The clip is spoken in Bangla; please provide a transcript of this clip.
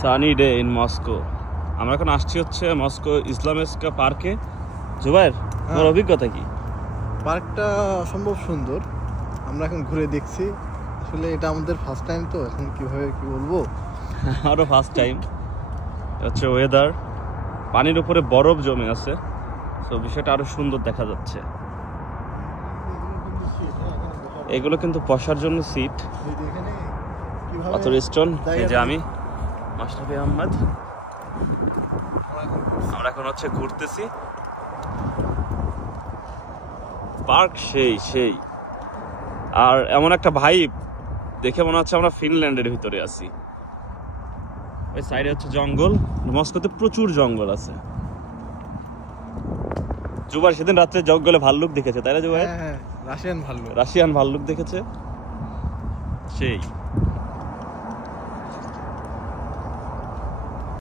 Sunny day in Moscow. আমরা এখন আসছি হচ্ছে মস্কো ইসলামেস্কা পার্কে। জুবাইর, তোমার অভিজ্ঞতা কি? পার্কটা অসম্ভব সুন্দর। আমরা এখন ঘুরে দেখছি, আসলে এটা আমাদের ফার্স্ট টাইম, তো এখন কিভাবে কি বলবো, আরও ফার্স্ট টাইম। হচ্ছে ওয়েদার, পানির উপরে বরফ জমে আছে, তো বিষয়টা আরো সুন্দর দেখা যাচ্ছে। এগুলো কিন্তু বসার জন্য সিট, পাথর স্টোন। এই যে আমি মাশরাফি আহমেদ, আমরা এখন হচ্ছে ঘুরতেছি পার্ক। সেই আর এমন একটা ভাইব দেখে মনে হচ্ছে আমরা ফিনল্যান্ডের ভিতরে আছি। ওই সাইডে হচ্ছে জঙ্গল, মস্কোতে প্রচুর জঙ্গল আছে। জুবার সেদিন রাত্রে জঙ্গলে ভাল্লুক দেখেছে, তাই না জুবাই? রাশিয়ান ভাল্লুক। রাশিয়ান ভাল্লুক দেখেছে সেই।